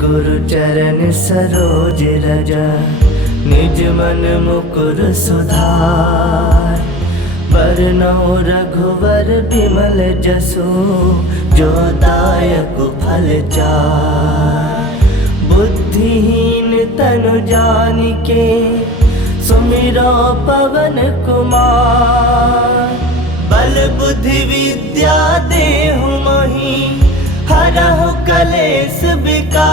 गुरु चरण सरोज रज, निज मन मुकुर सुधार। बरनउँ रघुवर बिमल जसु, जो दायक फल चार। बुद्धिहीन तनु जानिके, सुमिरो पवन कुमार। बल बुद्धि विद्या देहु मोहि, हरहु कलेश विकार।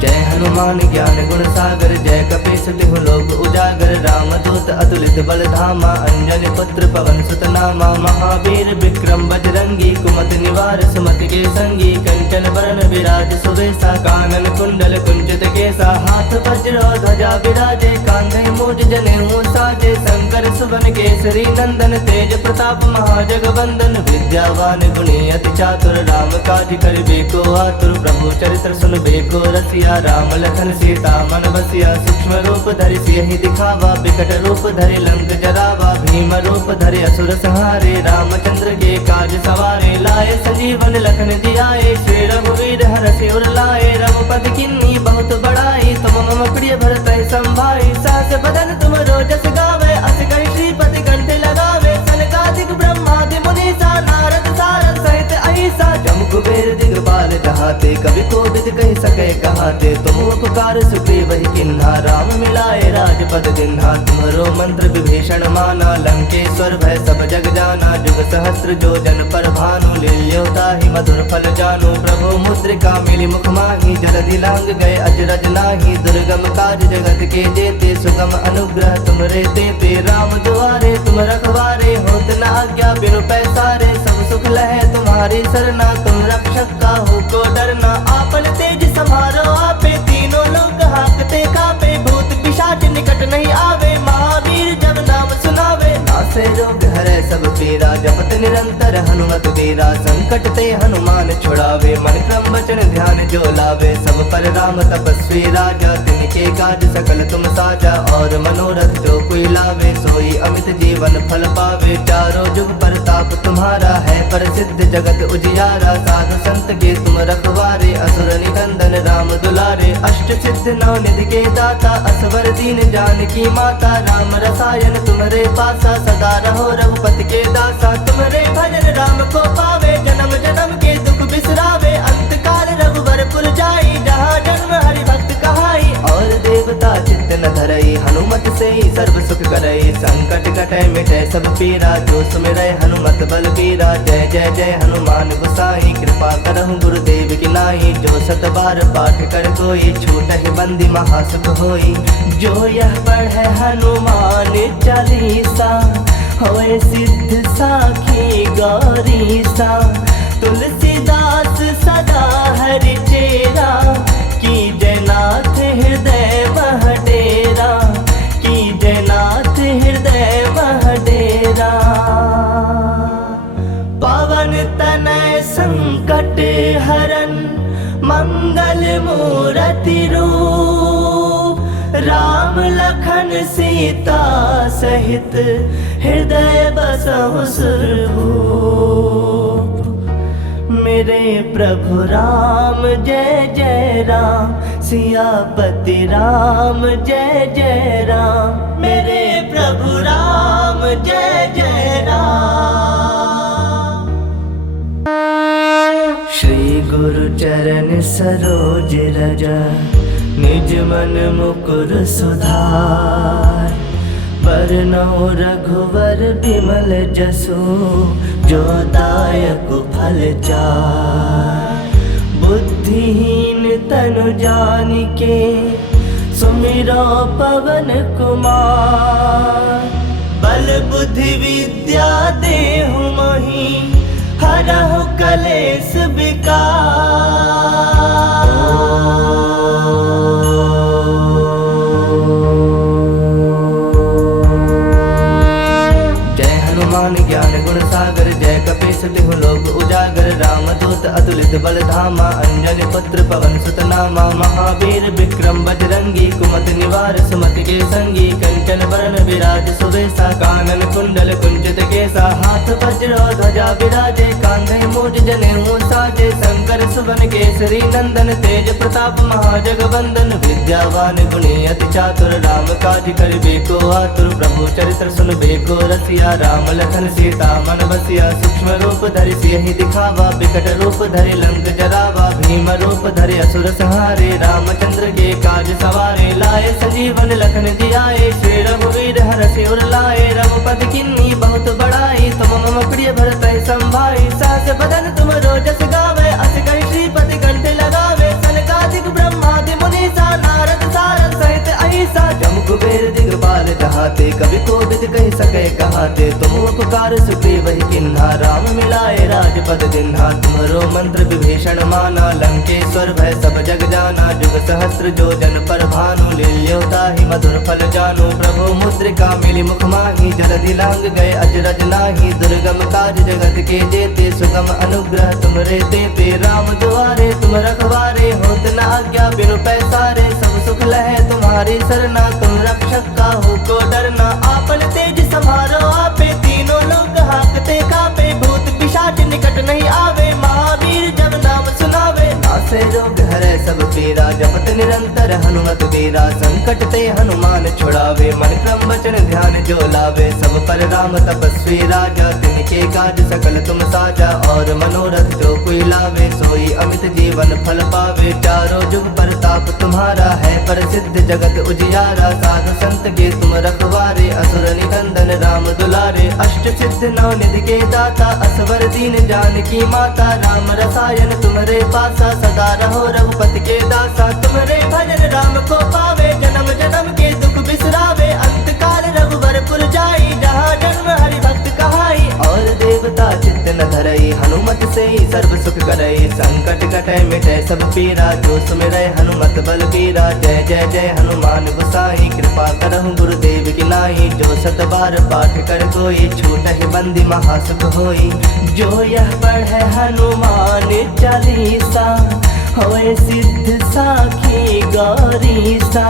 जय हनुमान ज्ञान गुण सागर, जय कपीस तिहु लोक उजागर। रामदूत अतुलित बल धामा, अंजनी पुत्र पवन सुत नामा। महावीर विक्रम बजरंगी, कुमति निवार सुमति के संगी। कंचन बरन विराज सुबेसा, कानन कुंडल कुंचित केसा। हाथ वज्र ध्वजा विराजे, कांधे मूज जनेऊ साजे। शंकर सुवन केसरी नंदन, तेज प्रताप महाजगवंदन। विद्यावान गुणी अति चातुर, राम काज करिबे को आतुर। प्रभु चरित्र सुनबे को रसिया, राम लखन सीता मन बसिया। सूक्ष्म रूप धरि सियहि दिखावा, विकट रूप धरि लंक जरावा। भीम रूप धरि असुर संहारे, रामचंद्र के काज सवारे। लाए संजीवन लखन जियाए, श्री रघुवीर हरषि उर लाए। रघुपति किन्नी बहुत बड़ाई, तुम मम प्रिय भरतहि संभाई। सहस बदन तुम रोजस गावे, अस कहि श्रीपति कंठ लगावे। सनकादिक ब्रह्मादि मुनीसा, नारद सारद सहित अहिसा। जम कुबेर दिगपाल कहाते, कवि कोविद कहि सके कहाते। तुम उपकार सुग्रीव ही किन्हा, राम मिलाए राजपद दिन्हा। तुम्हरो मंत्र विभीषण माना, लंकेश्वर भय सब जग जाना। जुग सहस्त्र जो जन पर भानु, लील्यो ताहि मधुर फल जानु। प्रभु मुद्रिका मिली मुख माहि, जलधि लांग गए अजरज नाही। दुर्गम काज जगत के जेते, सुगम अनुग्रह तुमरे तेते। राम दुआरे तुम रखवारे, होत न आज्ञा बिनु पैसारे। सब सुख लहे तुम्हारी सरना, तुम रक्षक काहू को डरना। आपन तेज समारो आपे, तीनों लोग हांकते कापे। भूत पिशाच निकट नहीं आवे, महावीर जब नाम सुनावे। नासे रोग हरै सब पीरा, जपत निरंतर हनुमत वीरा। संकट ते हनुमान छुड़ावे, मन क्रम वचन ध्यान जो लावे। सब पर राम तपस्वी राजा, तिनके काज सकल तुम साजा। और मनोरथ जो कोई लावे, सोई अमित जीवन फल पावे। चारों जुग परताप तुम्हारा है, प्रसिद्ध जगत उजियारा। साधु संत के तुम रखवारे, असुर निकंदन राम दुलारे। अष्ट सिद्ध नौ निधि के दाता, असवर दीन जानकी माता। राम रसायन तुम्हारे पासा, सदा रहो रघुपति के दासा। तुम्हारे भजन राम को पावे, जन्म जन्म के दुख बिसरावे। अंत काल रघुवर पुर जाई, जहाँ जन्म हरि भक्त कहाई। और देवता चित्त न धरई, हनुमत से ही सर्व सुख करई। संकट कटै मिटै सब पीरा, जो सुमिरै हनुमत बल बीरा। जय जय जय हनुमान गोसाई, कृपा करहु गुरुदेव की नाई। जो सत बार पाठ कर कोई, छूटहि बंदी महासुख होई। जो यह पढ़ै हनुमान चालीसा, होए सिद्ध साखी गौरीसा। तुलसीदास सदा हरि चेरा, कीजय नाथ हृदय मह डेरा। कीजय नाथ हृदय मह डेरा। पवन तनय संकट हरन, मंगल मूरति रूप। राम लखन सीता सहित, हृदय बसहु सुरभूप। मेरे प्रभु राम जय जय राम, सियापति राम जय जय राम। मेरे प्रभु राम जय जय राम। श्री गुरु चरण सरोज रज, निज मन मुकुर सुधार। बरनउँ रघुवर बिमल जसु, जो दायक फल चार। बुद्धिहीन तनु जानिके, सुमिरो पवन कुमार। बल बुद्धि विद्या देहु मोहि, हरहु कलेश विकार। ज्ञान गुण सागर, जय कपीस तिहु लोक उजागर। रामदूत अतुलित बल धामा, अंजनी पुत्र पवन सुत नामा। महावीर विक्रम बजरंगी, बजरंगी कुमत निवार सुमति के संगी कंचन बरन विराज सुबेसा कानन कुंडल कुंचित केसा हाथ वज्र ध्वजा विराजे कांधे मूज जनेऊ साजे शंकर सुवन केसरी नंदन तेज प्रताप महाजगवंदन विद्यावान गुणी अति चातुर राम काज करिबे को आतुर प्रभु चरित्र सुनबे को रसिया राम लखन सीता मन बसिया सूक्ष्म रूप धरि सियहि दिखावा बिकट रूप धरि लंक जरावा भीम रूप धरि असुर संहारे रामचंद्र के काज सवारे लाए संजीवन लखन जियाए श्री रघुवीर हरषि उर लाए रघुपति किन्नी बहुत बड़ाई तुम मम प्रिय भरत संभाई सास बदन तुम रोजस गावे अस कहि श्रीपति कंठ लगावे सनकादिक ब्रह्मादि मुनीसा नारद सारद सहित अहिसा जम कुबेर दिगपाल जहाते कवि कोविद कहि सके कहाते तुम उपकार सुग्रीव ही किन्हा राम मिलाए राजपद दिन्हा तुम्हरो मंत्र विभीषण माना लंकेश्वर भय सब जग जाना जुग सहस्त्र जो जन पर भानु लील्योता ही मधुर फल जानु प्रभु मुद्रिका मिली मुख माही जलधि लांग गए अजरज नाही दुर्गम काज जगत के जेते सुगम अनुग्रह तुमरे देते राम दुआरे तुम रखवारे होत न आज्ञा बिनु पैसारे सब सुख लहे तुम्हारी सरना तुम रक्षक काहू को डरना आपन तेज समारो आपे तीनों लोग हाकते कापे भूत पिशाच निकट नहीं आवे महावीर जब नाम सुनावे नासे रोग हरे सब पीरा जपत निरंतर हनुमत वीरा संकट ते हनुमान छुड़ावे मन क्रम वचन ध्यान जो लावे सब पर राम तपस्वी राजा तिनके काज सकल तुम साजा और मनोरथ जो कोई लावे सोई अमित जीवन फल पावे चारों जुग परताप तुम्हारा है प्रसिद्ध जगत उजियारा साधु संत के तुम रखवारे असुर निकंदन राम दुलारे अष्ट सिद्ध नौ निधि के दाता असवर दीन जानकी माता राम रसायन तुम्हारे पासा सदा रहो रघुपति के दासा तुम्हारे भजन राम को पावे जन्म जन्म के दुख बिसरावे अंत काल रघुवर पुर जाई जहाँ जन्म हरि भक्त कहाई और देवता चित्त न धरई हनुमत से ही सर्व सुख करई संकट कटे मिटे सब पीरा जो सुमिरै हनुमत बल बीरा जय जय जय हनुमान गोसाई कृपा करहु गुरुदेव की नाई जो सत बार पाठ कर कोई छूटहि बंदी महासुख होई जो यह पढ़े हनुमान चालीसा होए सिद्ध साखी गौरीसा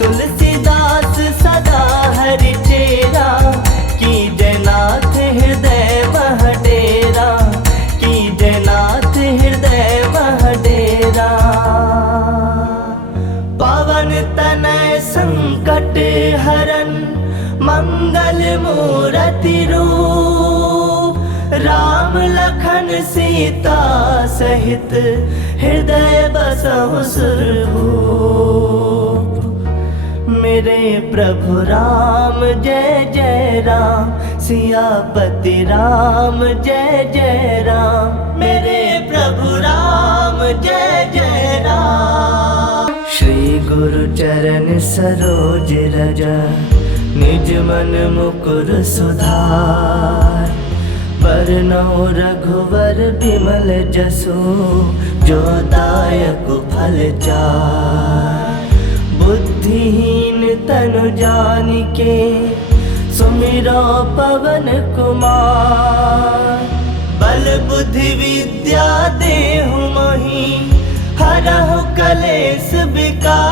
तुलसीदास सदा हरि चेरा की जयनाथ हृदय मह डेरा की जयनाथ हृदय मह डेरा पवन तनय संकट हरन मंगल मूरति रूप राम लखन सीता सहित हृदय बसहु सुरभूप मेरे प्रभु राम जय जय राम सियापति राम जय जय राम मेरे प्रभु राम जय जय राम श्री गुरु चरण सरोज रज निज मन मुकुर सुधार बरनौ रघुवर बिमल जसु जो दायक फल चार बुद्धिहीन तनु जानिके सुमिरो पवन कुमार बल बुद्धि विद्या देहु मोहि हरहु कलेश विकार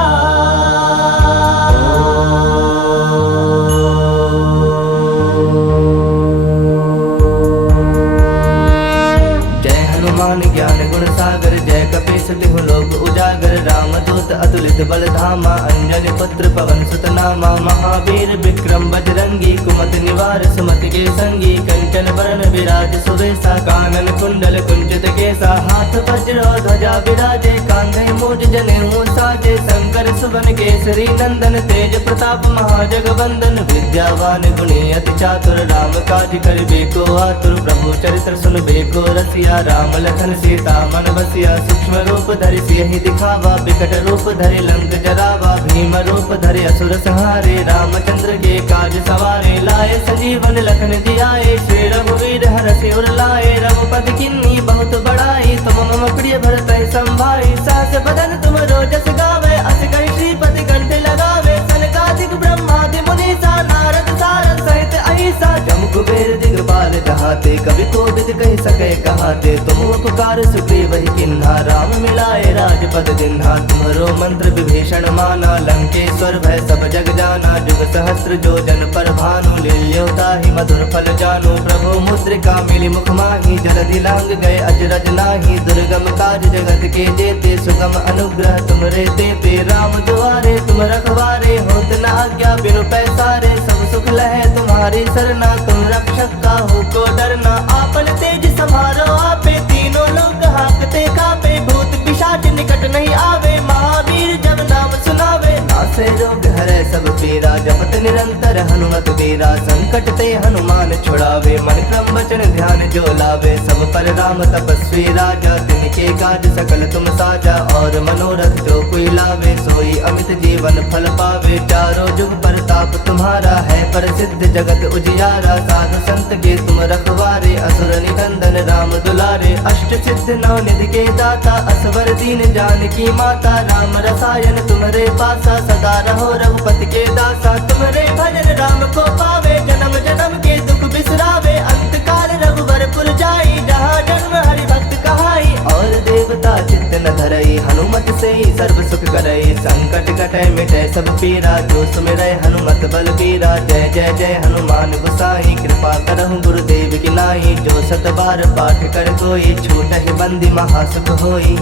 ज्ञान गुण सागर जय कपीस तिहु लोक उजागर रामदूत अतुलित बल धामा अंजनी पुत्र पवन सुत नामा महावीर विक्रम बजरंगी कुमत निवार सुमति के संगी कंचन बरन विराज सुबेसा कानन कुंडल कुंचित केसा हाथ वज्र ध्वजा विराजे कांधे मूज जनेऊ साजे शंकर सुवन केसरी नंदन तेज प्रताप महाजगवंदन विद्यावान गुणी अति चातुर राम काज करिबे को आतुर प्रभु चरित्र सुनबे को रसिया राम लखन सीता मन बसिया सूक्ष्म रूप धरि सियहि दिखावा बिकट रूप धरि लंक जरावा भीम रूप धरि असुर संहारे रामचंद्र के काज सवारे लाए संजीवन लखन जियाए श्री रघुवीर हरषि उर लाए रघुपति किन्नी बहुत बड़ाई तुम मम प्रिय भरत संभाई सास बदन तुम रोजस गावे अस कहि श्रीपति कंठ लगावे सनकादिक ब्रह्मादि मुनीसा नारद सारद सहित अहिसा जम कुबेर दिगपाल जहाते कवि कोविद कहि सके कहाते तुम उपकार सुग्रीव ही किन्हा राम मिलाए राजपद राजपद दिन्हा तुम्हारो मंत्र विभीषण माना लंकेश्वर भय सब जग जाना जुग सहस्त्र जो जन पर भानु लील्योता ही मधुर फल जानु प्रभु मुद्रिका मिली मुख माही जलधि लांग गए अजरज नाही दुर्गम काज जगत के जेते सुगम अनुग्रह तुमरे तेते राम दुआरे तुम रखवारे होत न आज्ञा बिनु पैसारे सब सुख लहे तुम्हारी सरना तुम रक्षक काहू को डरना आपन तेज समारो आपे तीनों लोग हाकते कापे भूत पिशाच निकट नहीं आवे महावीर जब नाम सुनावे नासे रोग हरे सब पीरा जपत निरंतर हनुमत वीरा संकट ते हनुमान छुड़ावे मन क्रम वचन ध्यान जो लावे सब पर राम तपस्वी राजा तिनके काज सकल तुम साजा और मनोरथ जो कोई लावे सोई अमित जीवन फल पावे चारों जुग परताप तुम्हारा है प्रसिद्ध जगत उजियारा साधु संत के तुम रखवारे असुर निकंदन राम दुलारे अष्ट सिद्ध नौ निधि के दाता असवर दीन जानकी माता राम रसायन तुम्हारे पासा सदा रहो रघुपति के दासा तुम्हारे भजन राम को पावे जन्म जन्म के दुख बिसरावे अंत काल रघुवरपुर जाई जहाँ जन्म हरि भक्त कहाई और देवता चित्त न धरई हनुमत से ही सर्व सुख करई संकट कटै मिटै सब पीरा जो सुमिरै हनुमत बल बीरा जय जय जय हनुमान गोसाई कृपा करहु गुरुदेव की नाई जो सत बार पाठ कर कोई छूटहि बंदी महासुख होई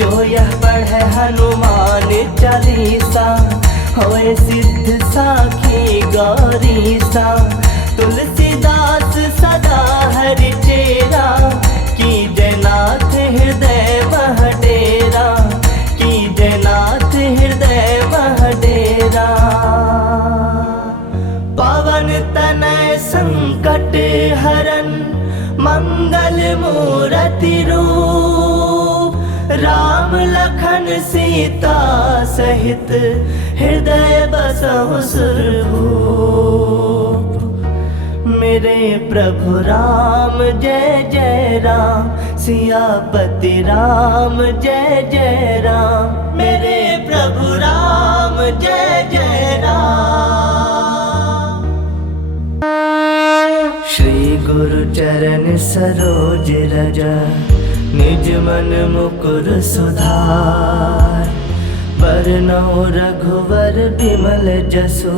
जो यह पढ़े हनुमान चालीसा होए सिद्ध साखी गौरीसा तुलसीदास सदा हरि चेरा की जयनाथ हृदय मह डेरा की जयनाथ हृदय मह डेरा पवन तनय संकट हरन मंगल मूरति रूप राम लखन सीता सहित हृदय बसहु सुरभूप मेरे प्रभु राम जय जय राम सियापति राम जय जय राम मेरे प्रभु राम जय जय राम। श्री गुरु चरण सरोज रज निज मन मुकुर सुधार बरनौ रघुवर बिमल जसु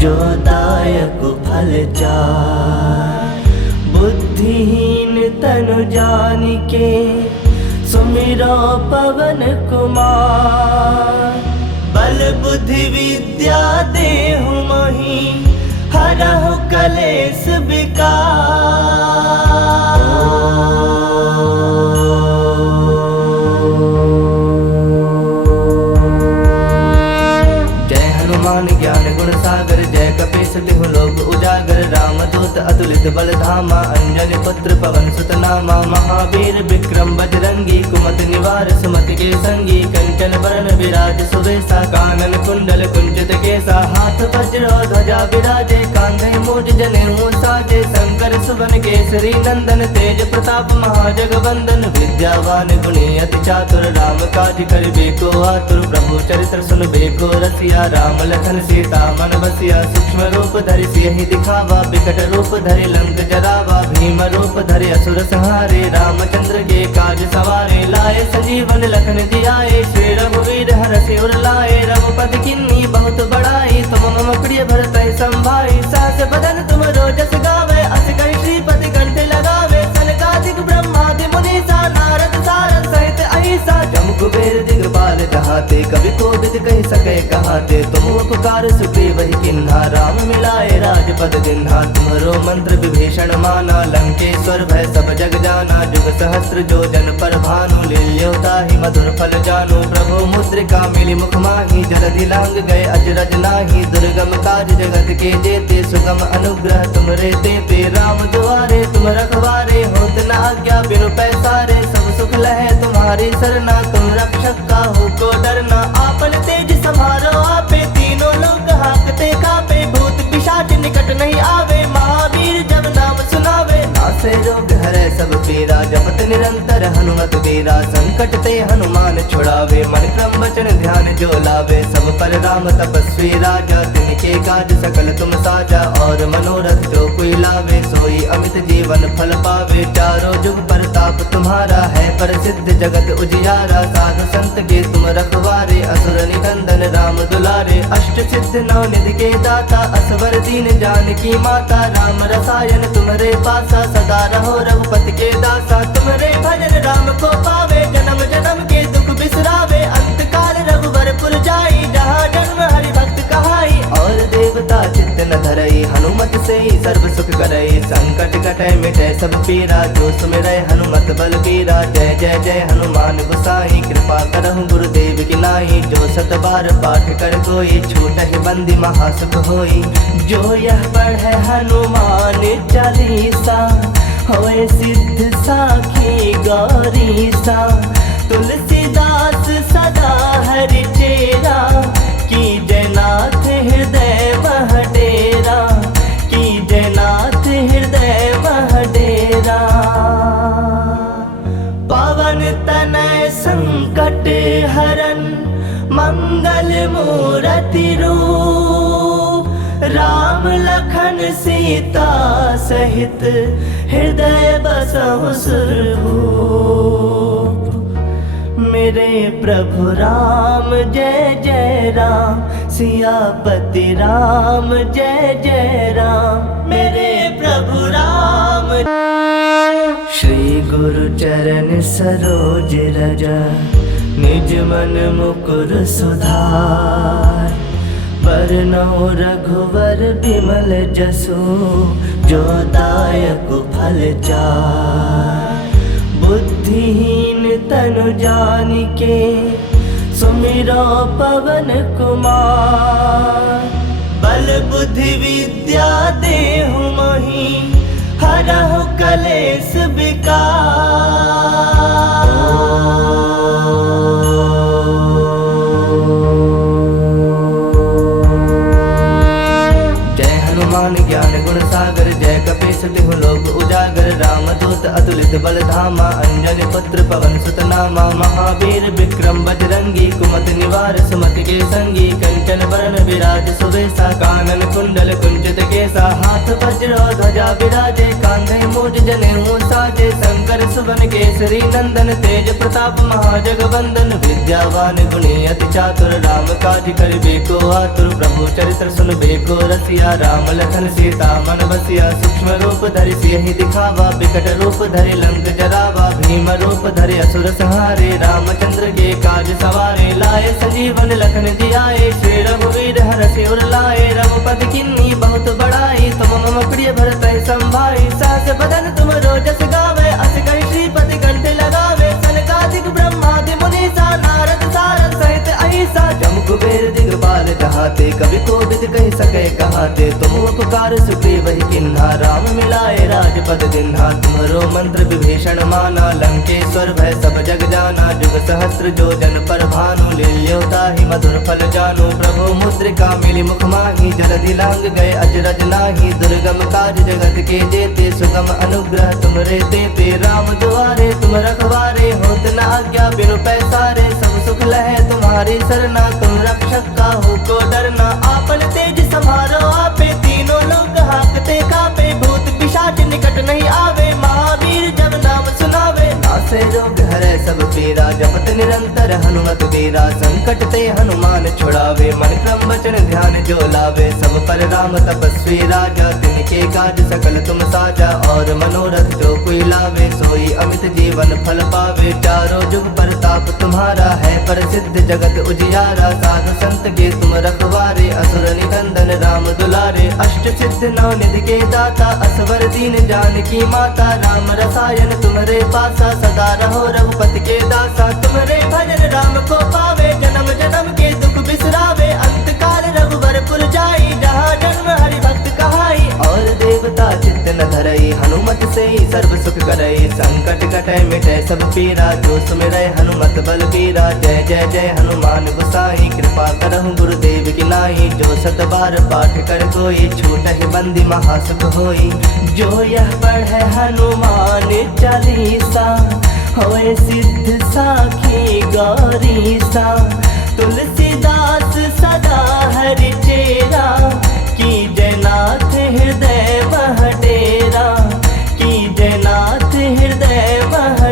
जो दायक फल चार बुद्धिहीन तनु जानिके सुमिरो पवन कुमार बल बुद्धि विद्या देहु मोहि हरहु कलेश विकार। ज्ञान गुण सागर जय कपीस तिहु लोक उजागर रामदूत अतुलित बल धामा अंजनी पुत्र पवन सुत नामा महावीर विक्रम बजरंगी कुमति निवार सुमति के संगी कंचन वरण विराज सुवेशा कानन कुंडल कुंचित केसा हाथ वज्र ध्वजा विराजे कांधे मूज जनेऊ साजे शंकर सुवन केसरी नंदन तेज प्रताप महाजगवंदन विद्यावान गुणी अति चातुर राम काज करिबे को आतुर प्रभु चरित्र सुनबे को रसिया राम लखन सीता मन बसिया सूक्ष्म रूप धरि सियहि दिखावा विकट रूप धरि लंक जरावा भीम रूप धरि असुर संहारे रामचंद्र के काज सवारे लाए संजीवन लखन जियाए श्री रघुवीर हरषि उर लाए रघुपति किन्नी बहुत बड़ाई तुम मम प्रिय भरत संभाई सहस बदन तुम रोजस गावे अस कहि श्रीपति कंठ लगावे सनकादिक ब्रह्मादि मुनीसा नारद सारद सहित अहिसा जम कुबेर दिगपाल जहाते कवि कोविद कहि सके कहाते तुम उपकार सुग्रीव ही किन्हा राम मिलाए राजपद दिन्हा तुम्हारो मंत्र विभीषण माना लंकेश्वर भय सब जग जाना जुग सहस्त्र जो जन पर भानु लील्योता ही मधुर फल जानु प्रभु मुद्रिका मिली मुख माही जलधि लांग गए अजरज नाही दुर्गम काज जगत के जेते सुगम अनुग्रह तुमरे तेते राम दुआरे तुम रखवारे होत न आज्ञा बिनु पैसारे सब सुख लहे तुम्हारी सरना तुम रक्षक काहू को डरना आपन तेज समारो आपे तीनों लोग हाकते कापे भूत पिशाच निकट नहीं आवे महावीर जब नाम सुनावे नासे रोग हरे सब पीरा जपत निरंतर हनुमत वीरा संकट ते हनुमान छुड़ावे मन क्रम वचन ध्यान जो लावे सब पर राम तपस्वी राजा तिनके काज सकल तुम साजा और मनोरथ जो कोई लावे सोई अमित जीवन फल पावे चारों जुग परता प्रताप तुम्हारा है प्रसिद्ध जगत उजियारा। साधु संत के तुम रखवारे असुर निकंदन राम दुलारे। अष्ट सिद्ध नौ निधि के दाता असवर दीन जानकी माता। राम रसायन तुम्हारे पासा सदा रहो रघुपति के दासा। तुम्हारे भजन राम को पावे जन्म जन्म के दुख बिसरावे। अंत काल रघुवर पुर जाई जहाँ जन्म हरि भक्त कहाई। और देवता चित्त न धरई हनुमत से सर्व सुख करई। संकट कटै मिटै सब पीरा जो सुमिरै हनुमत बल बीरा। जय जय जय हनुमान गोसाई कृपा करहु गुरुदेव की नाई। जो सत बार पाठ कर कोई छूटहि बंदी महासुख होई। जो यह पढ़ै हनुमान चालीसा होए सिद्ध साखी गौरीसा। तुलसीदास सदा हरि चेरा की जयनाथ हृदय मह डेरा। की जयनाथ हृदय मह डेरा। पवन तनय संकट हरन मंगल मूरति रूप। राम लखन सीता सहित हृदय बसहु सुरभूप। मेरे प्रभु राम जय जय राम। सियापति राम जय जय राम। मेरे प्रभु राम। श्री गुरु चरण सरोज रज निज मन मुकुर सुधार। बरनौ रघुवर बिमल जसु जो दायक फल चार। बुद्धिहीन तनु जानिके सुमिरो पवन कुमार। बल बुद्धि विद्या देहु मोहि हरहु कलेश विकार। ज्ञान गुण सागर जय कपीस तिहु लोक उजागर। रामदूत अतुलित बल धामा अंजनी पुत्र पवन सुत नामा। महावीर विक्रम बजरंगी कुमति निवार सुमति के संगी। कंचन बरन विराज सुवेशा कानन कुंडल कुंचित केसा। हाथ वज्र ध्वजा विराजे कांधे मूज जनेऊ साजे। शंकर सुवन केसरी नंदन तेज प्रताप महाजगवंदन। विद्यावान गुणी अति चातुर राम काज करिबे को आतुर। प्रभु चरित्र सुनबे को रसिया राम लखन सीता मन बसिया। सूक्ष्म रूप धरि सियहि दिखावा विकट रूप धरि लंक जरावा। भीम रूप धरि असुर संहारे रामचंद्र के काज सवारे। लाए संजीवन लखन जियाए श्री रघुवीर हरषि उर लाए। रघुपति किन्नी बहुत बड़ाई तुम मम प्रिय भरतहि संभाई। सहस बदन तुम रोजस गावे अस कहि श्रीपति कंठ लगावे। सनकादिक ब्रह्मादि मुनीसा नारद सारद सहित अहिसा। जम कुबेर दिगपाल जहाते कवि कोविद कहि सके कहाते। तुम उपकार सुग्रीव ही किन्हा राम मिलाए राजपद दिन्हा। तुम्हारो मंत्र विभीषण माना लंकेश्वर भय सब जग जाना। जुग सहस्त्र जो जन पर भानु लील्योता ही मधुर फल जानू। प्रभु मुद्रिका मिली मुख माही जलधि लांग गए अजरज नाही। दुर्गम काज जगत के जेते सुगम अनुग्रह तुमरे देते। राम दुआरे तुम रखवारे होत न आज्ञा बिनु पैसारे। सब सुख लहे तुम्हारी सरना तुम रक्षक काहू को डरना। आपन तेज समारो आपे तीनों लोग हाकते कापे। भूत पिशाच निकट नहीं आवे महावीर जब नाम सुनावे। नासे रोग हरै सब पीरा जपत निरंतर हनुमत बीरा। संकट ते हनुमान छुड़ावे मन क्रम वचन ध्यान जो लावे। सब पर राम तपस्वी राजा तिनके काज सकल तुम साजा। और मनोरथ जो कोई लावे सोई अमित जीवन फल पावे। चारों जुग परताप तुम्हारा है प्रसिद्ध जगत उजियारा। साधु संत के तुम रखवारे असुर निकंदन राम दुलारे। अष्ट सिद्ध नौ निधि के दाता असवर दीन जानकी माता। राम रसायन तुम्हारे पासा सदा रहो रघुपति के दासा। तुम्हारे भजन राम को पावे जन्म जन्म के दुख बिसरावे। अंत काल रघुवर पुर जाई जहाँ जन्म हरि भक्त कहाई। और देवता चित्त न धरई हनुमत से सर्व सुख करई। संकट कटै मिटै सब पीरा जो सुमिरै हनुमत बल बीरा। जय जय जय हनुमान गोसाई कृपा करहु गुरुदेव की नाई। जो सत बार पाठ कर कोई छूटहि बंदी महासुख होई। जो यह पढ़ै हनुमान चालीसा होए सिद्ध साखी गौरीसा। तुलसीदास सदा हरि चेरा की जयनाथ हृदय मह डेरा। की जयनाथ हृदय मह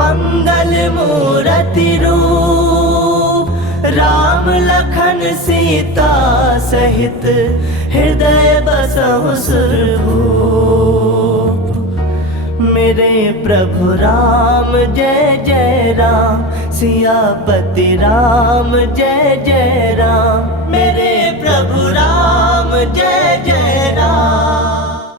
मंगल मूर्ति रूप, राम लखन सीता सहित हृदय बसहु सुरभूप। मेरे प्रभु राम जय जय राम, सियापति राम जय जय राम। मेरे प्रभु राम जय जय राम।